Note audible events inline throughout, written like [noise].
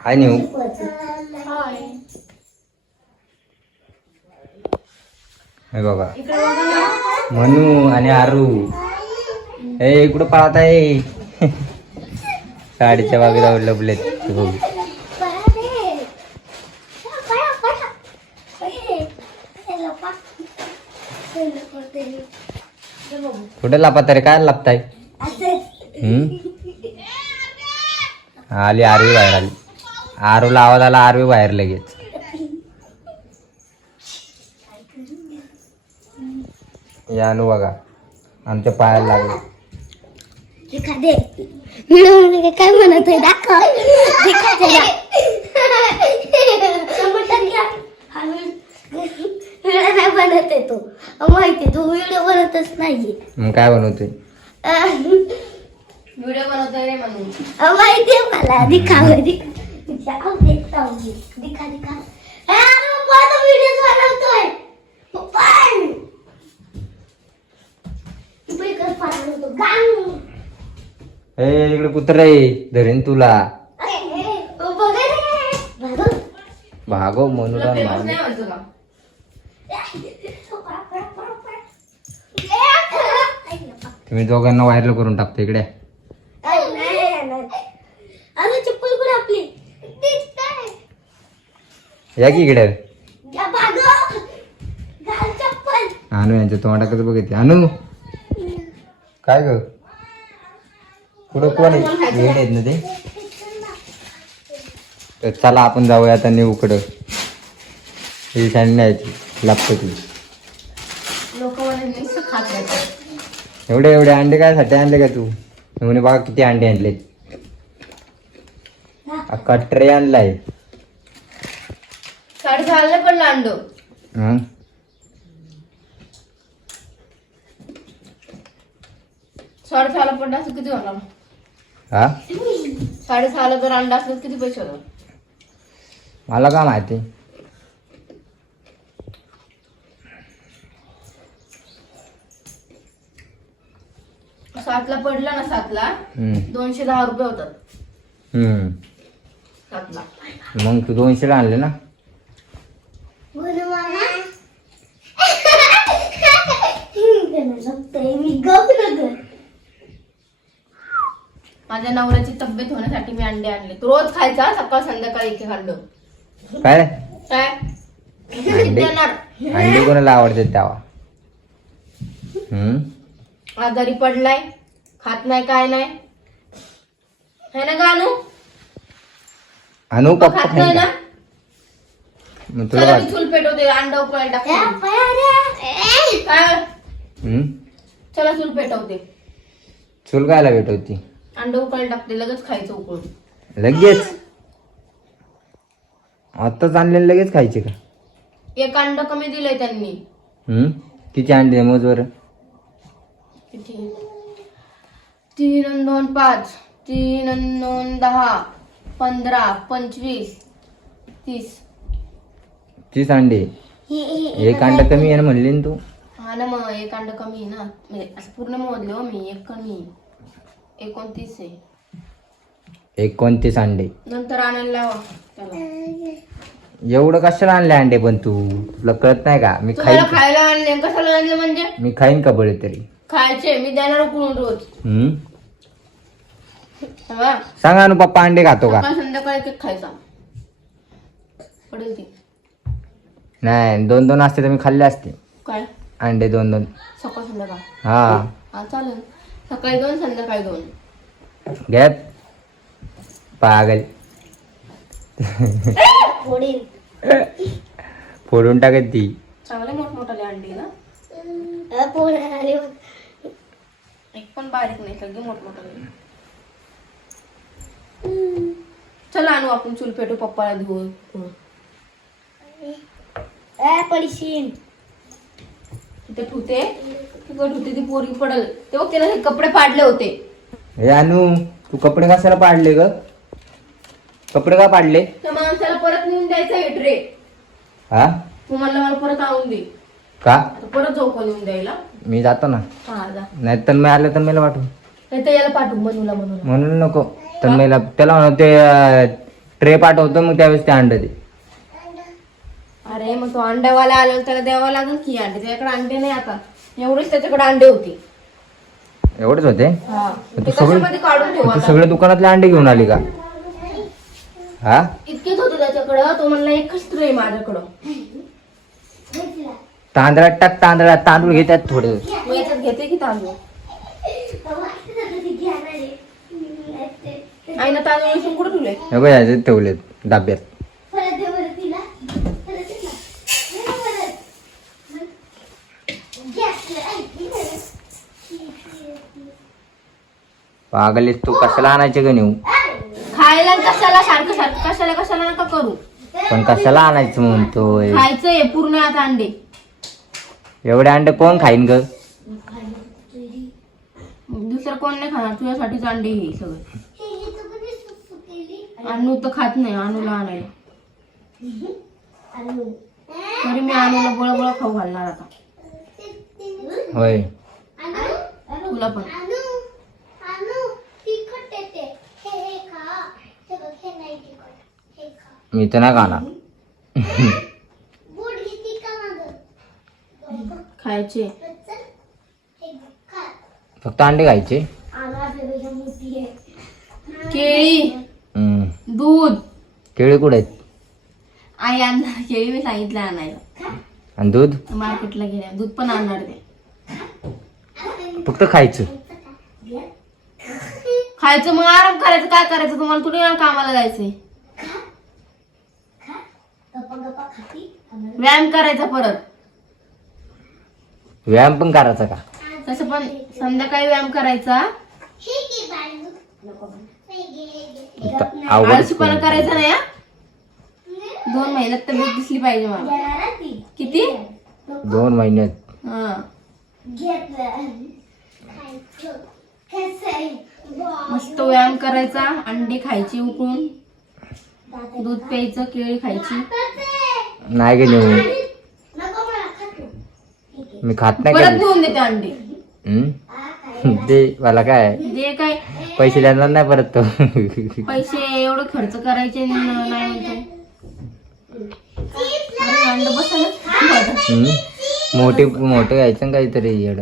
हाय नेऊ हे बघा. मनू आणि आरू. ए इकडं पाहत आहे साडीच्या जाऊन लपलेत. ते बघू इकडे बघू. कुठे लपात रे काय लपताय? आली आरवी बाहेर आली. आरूला आवाज आला आरवी बाहेर लगेच. या नु बघा आमच्या पायाला लागले. काय म्हणत आहे? दाखव. नाही बनत आहे तो. माहिती तू व्हिडिओ बनतच नाहीये. मग काय व्हिडिओ बनवतोय माहिती मला. दिखाव दिखाव. हूँ. दिखा दिखा. व्हिडिओ बनवतोय इकडे पाठवतो गाणं. ए इकडे कुत्र रे. धरीन तुला. भागो. का? तुम्ही दोघांना व्हायरल करून टाकतो इकडे. अरे चप्पल कुठे आपली? या की इकडे. अनु यांच्या तोंडाकडे बघितले. अनु. काय ग? कुठं कोण आहे? वेड आहेत ना ते? तर चला आपण जाऊया आता नेऊकडं ही नाही ती लागतं ती. एवढे एवढे अंडे काय साठी आणले का तू? म्हणे बघा किती अंडे आणले अख्खा ट्रे आणलाय. साडे सहाला पडलं अंडो हं? साडे सहाला पडलं असं किती होणार हा साडे सहाला जर अंडा असलं तर किती पैसे होणार मला का माहिती सातला पडला ना सातला हम्म. दोनशे दहा रुपये होतात हम्म. सातला मग तू दोनशेला आणले ना बोलू मला बघतोय मी गप नगर माझ्या नवऱ्याची तब्येत होण्यासाठी मी अंडे आणले. तो रोज खायचा सकाळ संध्याकाळी एक एक अंड काय? काय? अंडे? देणार. अंडे कोणाला आवडते त्यावा हम्म? आजारी पडलाय खात नाही काय नाही. है ना गाणू? तो पप्पा खात नाही खाईन ना? का? मग तुला चला मी चूल पेटवते अंडा उकळायला टाकते. काय चला चूल पेटवते. चूल कायला भेटवती अंडा उकळायला टाकते लगेच खायचं उकळून. लगेच? आत्ताच आणलेलं लगेच खायचे का? एक अंड कमी दिलंय त्यांनी. हम्म? किती अंडे मोज बरं किती? तीन दोन पाच तीन दोन दहा पंधरा पंचवीस तीस. तीस अंडे. एक अंडा कमी आहे ना म्हणली ना तू? हा ना मग एक अंड कमी आहे ना. म्हणजे असं पूर्ण मोजले हो मी एक कमी एकोणतीस आहे. एकोणतीस अंडे. नंतर आणायला लावा. त्याला एवढं कशाला आणले अंडे पण तू? तुला कळत नाही का? मी तुम्हाला खाईन. खायला आणले कशाला आणले म्हणजे? मी खाईन का बळे तरी? खायचे मी देणार उकळून रोज. हम्म? हा सांगा ना पप्पा अंडे खातो का? सकाळ संध्याकाळी खायचा. पडेल ती. नाही दोन दोन असते तर मी खाल्ले असते. काय? अंडे दोन दोन. सकाळ संध्याकाळ. हा. हा चालेल. सकाळी दोन संध्याकाळी दोन. गॅप पागल. पुढील फोडून टाकत ती. चांगले मोठमोठाले अंडी ना? एक पण बारीक नाही सगळे मोठमोठाले. चला आणू आपण चूल पेटू पप्पाला धुवून. ए पडशील. तिथे तिकड ती पोरगी पडल. ते बघ त्याला हे कपडे पाडले होते. हे अनु तू कपडे कशाला पाडले ग? कपडे का पाडले? त्या माणसाला परत नेऊन द्यायचा हे ट्रे. हा? तू म्हणला मला परत आणून दे. का? आता परत जाऊ का नेऊन द्यायला? मी जातो ना. हा जा. नाही तर मी आलं तर मला पाठवू नाही तर याला पाठवू म्हणून म्हणून नको. तर मला त्याला म्हणू ते ट्रे पाठवतो मग त्यावेळेस ते अंड दे अरे मग तो अंड्यावाला आला त्याला द्यावं लागेल की अंडे? त्याच्याकडे अंडे नाही आता. एवढेच त्याच्याकडे अंडे होते. एवढेच होते? हा. तू ते सगळे- कशामध्ये काढून ठेवू तू आता? सगळे दुकानातले अंडे घेऊन आली का? हा? इतकेच होते त्याच्याकडं? तो म्हणला एकच ट्रे माझ्याकडं. तांदळात टाक तांदळात तांदूळ घेतात थोडे मग याच्यात घेते की तांदूळ? आई ना तांदूळ कुठे ठेवले? हे बघ याच्यात ठेवलेत डब्यात परत दे बरं तिला परत दे ना. दे ना परत. घेतलं. आई, दे बरं. पागलीस तू कशाला आणायचे का नेऊ? खायला कशाला सारखं सारखं कशाला कशाला नका करू. पण कशाला आणायचं म्हणतोय? खायचंय पूर्ण आता अंडे. एवढे अंडे कोण खाईन ग? दुसरं कोण नाही खाणार तुझ्यासाठीच अंडे हे सगळे? अनु तर खात नाही अनुला आणायला. तरी मी अनुला बळ बळ खाऊ घालणार आता. होय? तुला पण अनु? अनु, तिखट येते. हे, हे खा. हे बघ, हे नाही तिखट. हे खा. मी तर नाही खाणार? खायचे. फक्त अंडे खायचे. केळी. दूध. केळी कुठे आहेत? आई आणणार केळी मी सांगितलं आणायला. आणि दूध? मार्केटला गेल्या दूध पण आणणार ते फक्त खायचं. खायचं मग आराम करायचं काय करायचं? तुम्हाला वेळ कामाला जायचंय? व्यायाम करायचा परत व्यायाम पण करायचा का तसं पण संध्याकाळी व्यायाम करायचा आळशीपणा करायचा नाही हा? दोन महिन्यात तब्येत दिसली पाहिजे मला. किती दोन महिन्यात हा. मस्त व्यायाम करायचा अंडे खायचे उकळून. दूध प्यायचं केळी खायची. नाही गे नेऊ नको मला खातो. ठीक आहे. मी खात नाही परत कधी. घेऊन देते अंडे. हम्म? आ, खायला. ते मला काय जे काय? पैसे देणार नाही परत तो. [laughs] पैसे एवढं खर्च करायचे न- नाही म्हणतो. अरे अंड बसा ना. हम्म? मोठे मोठे घ्यायचं ना काहीतरी ये.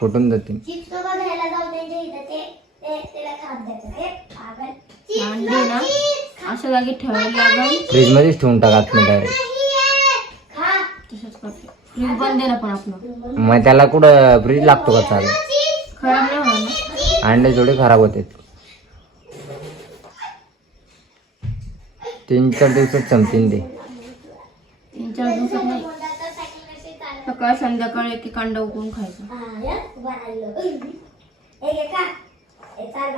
फुटून जाते अंडे ना अशा जागी ठेवायला लागल. फ्रीज मध्येच ठेवून टाका आतमध्ये डायरेक्ट फ्रीज बंद आहे ना पण आपलं. मग त्याला कुठं फ्रीज लागतो का चिप्स खराब नाही होणार ना? अंडे थोडे खराब होते. तीन चार दिवसात संपतील ते. तीन चार दिवसात नाही. सकाळ संध्याकाळी एक एक अंडा उकळून खायचं. चाल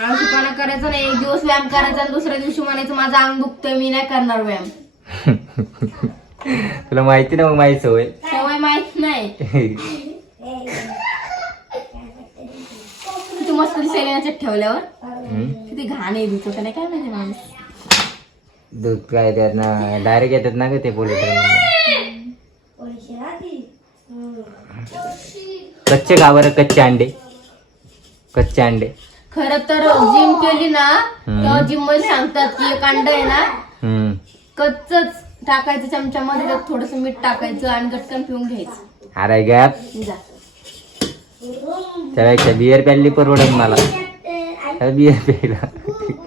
आळशीपणा करायचा नाही एक दिवस व्यायाम करायचा आणि दुसऱ्या दिवशी म्हणायचं माझं अंग दुखतंय मी नाही करणार व्यायाम. [laughs] तुला माहिती ना मग माझी सवय? सवय माहीत नाही. किती मस्त ठेवल्यावर? किती घाण आहे दिसत नाही काय माहिती माणूस? दूध काय त्यांना डायरेक्ट येतात ना ग ते पोलिटर कच्चे बरं कच्चे अंडे? कच्चे अंडे. खर तर जिम केली ना तेव्हा जिममध्ये सांगतात की एक अंड आहे ना कच्चच. टाकायचं चमच्यामध्ये त्यात थोडस मीठ टाकायचं आणि गटकन पिऊन घ्यायचं. अरे गॅप. जा. त्यापेक्षा बिअर प्यायली परवडेल मला. बिअर प्यायला.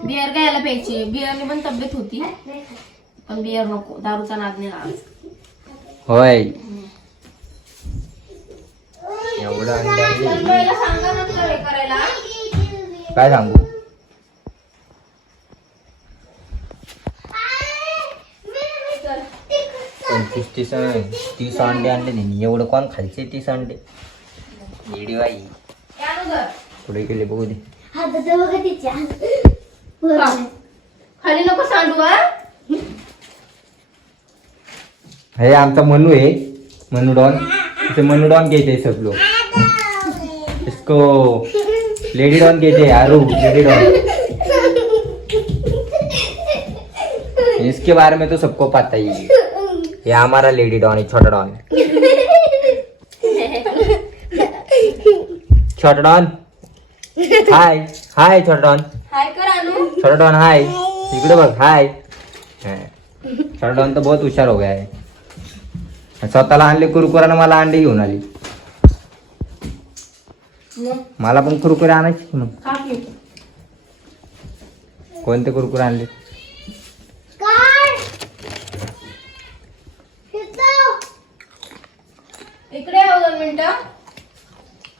बियर घ्यायला प्यायची. बियरने पण तब्येत होती. पण बियर नको. दारूचा नाद नाही लावायचा होय. एवढं सांगा हे करायला. काय सांगू? पंचवीस तीस तीस अंडे आणले त्यांनी एवढं कोण खायचे तीस अंडे? येडी बाई. पुढे गेले बघू दे? खाली नको सांडू हा. हे आमचा मनू आहे. मनू डॉन. इसे मनू डॉन कहते हैं सब लोग इसको. लेडी डॉन कहते हैं आरू लेडी डॉन. इसके बारे में तो सबको पता ही है. ये हमारा लेडी डॉन है छोटा डॉन छोटा डॉन हाय हाय छोटा डॉन हाय कर अनु छोटा डॉन हाय इकडे बघ हाय शॉर्टडाऊन तर बहुत हुशार हो गया है. स्वतःला आणले कुरकुरानं मला अंडे घेऊन आली. मला पण कुरकुरे आणायचे मग. कोणते कुरकुरे आणले काय इथं. इकडे या दोन मिनिटं हम्म? असं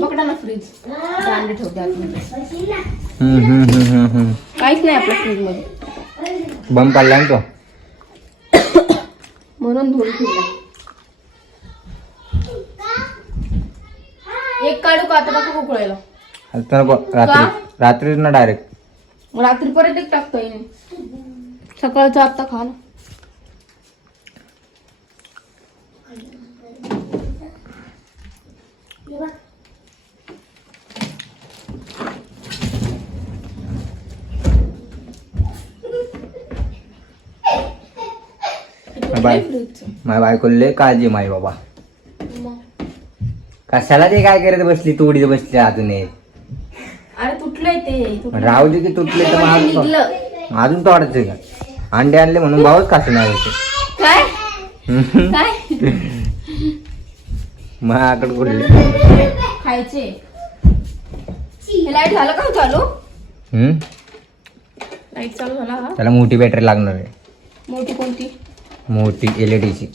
पकडा ना फ्रीज. ठेवते आतमध्ये. काहीच नाही आपल्या फ्रीजमध्ये. बंब काढला ना तो. म्हणून धुवून ठेवला. एक काढू का आता नको उकळायला? आता नको, रात्री रात्रीच ना डायरेक्ट रात्री परत एक टाकता येईल सकाळचं आता खा ना. बाय. माझ्या बायकोले काळजी माय बाबा. कशाला ते काय करत बसली? तोडीत बसली अजून एक. अरे तुटलंय ते. राहू दे की तुटले तर मग अजून तोडायचे का? अंडे आणले म्हणून भाऊच खासं नाही काय? माझ्याकडे कुठले खायचे. हे लाइट झालं का हो चालू? हम्म? लाइट चालू झाला हा. त्याला मोठी बॅटरी लागणार आहे. मोठी कोणती? मोठी एल ई डीची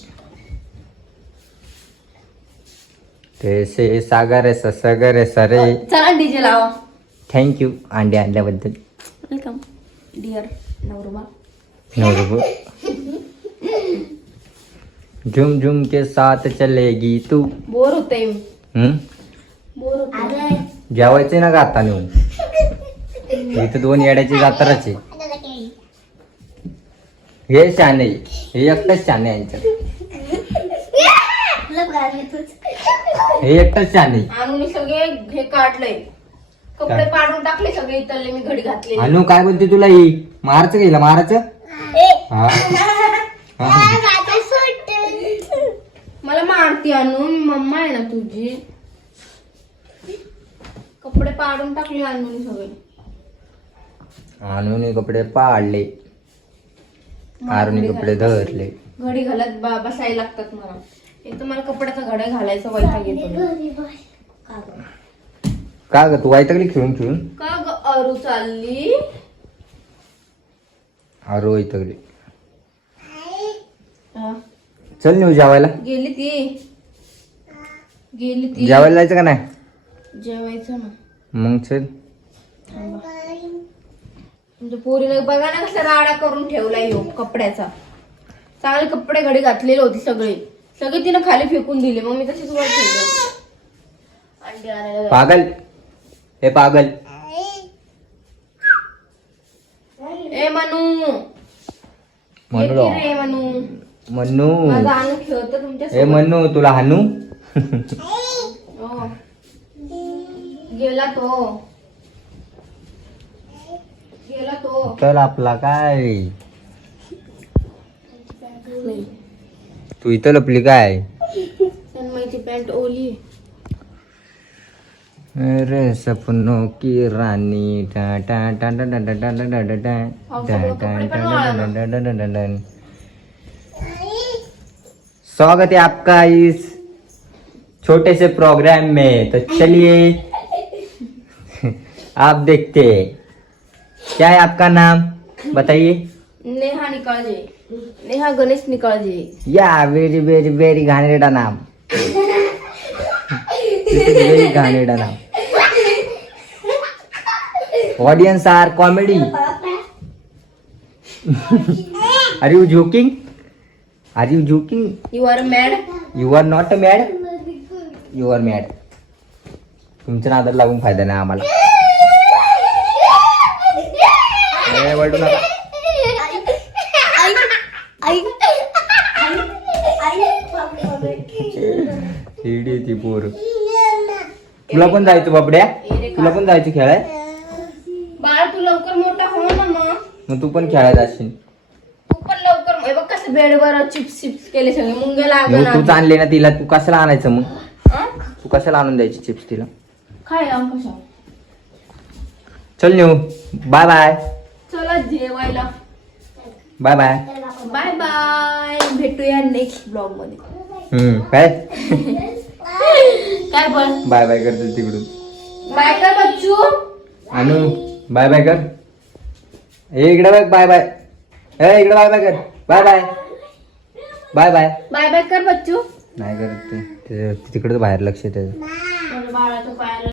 ते सागर सगर सरे चला डीजे लावा. थँक्यू अंडे आणल्याबद्दल. वेलकम डिअर नवरोबा. नवरबो. झुम झुम के साथ चलेगी तू. बोर होते. हम्म? बोर होते. अरे, जेवायचे ना का आता नेऊन? इथं दोन येड्याची जात्राचे. हे शाने हे एकटंच शाने यांच्यात येतोच. हे एकटंच शाने. आणून मी सगळे हे काढलंय. कपडे काय? पाडून टाकले सगळे इथले मी घडी घातले अनु काय बोलते तुला ही? मारायचं गेला मारायचं? ए, हा. हा. [laughs] मला मारती आणून. मम्मा आहे ना तुझी. कपडे पाडून टाकले आणून सगळे. आणून कपडे पाडले. आरुनी कपडे धरले. घडी घालत बा- बसायला लागतात मला. एक तर मला कपड्याचा घड्या घालायचा वैताग येतो. का गं? का ग तू वाईटकली खेळून खेळून? का ग अरू चालली? आरो वैतकली हा, चल नेऊ जेवायला. गेली ती. गेली ती. जेवायला जायचं का नाही? जेवायचं ना. मग चल. तुमच्या पोरीने बघा ना कसा राडा करून ठेवलाय ह्यो कपड्याचा. चांगले कपडे घडी घातलेले होते सगळे. सगळे तिनं खाली फेकून दिले. मग मी तशीच वर ठेवले. होते. अंडे आणायला पागल. हे पागल. ए मनू. म्हणू येते रे मनू? माझा तुमच्या हे म्हणू तुला हानू हो. गेला तो गेला तो चल आपला काय तू इथं लपली काय तन्मयची पॅन्ट ओली अरे सपनों की रानी स्वागत है आपका इस छोटे से प्रोग्राम में। तो [laughs] चलिए आप देखते हैं। क्या है आपका नाम? बताइए। नेहा निकाल जी नेहा गणेश निकाल जी या वेरी वेरी वेरी घाणेरडा नाम। वेरी घाणेरडा नाम। Audience are comedy are you joking are you joking you are mad you are not a mad you are mad तुमच्या नादात लागून फायदा नाही आम्हाला. वळू नका. आई, आई, आई, बापरे, बापरे. शिडी ती पोर. तुला पण जायचं बाबड्या? तुला पण जायचं खेळाय बाळा तू लवकर मोठा हो ना मग. तू पण खेळायला पण बेडवर चिप्स चिप्स केले सगळे. मुंगे मग तूच आणले ना तिला. तू कशाला आणायचं मग? तू कशाला आणून द्यायची चिप्स तिला? काय कशा चल नेऊ. बाय बाय चला जेवायला. बाय बाय बाय बाय भेटूया नेक्स्ट ब्लॉगमध्ये. हम्म काय काय पण. बाय बाय करतो तिकडून. बाय कर बच्चू. अनु बाय बाय कर. ए इकडे बघ बाय बाय ए इकडे बाय बाय कर. Bye bye. Bye bye. Bye bye कर बच्चू. नाही करत ते. तिकडे बाहेर लक्ष त्याचं पायाला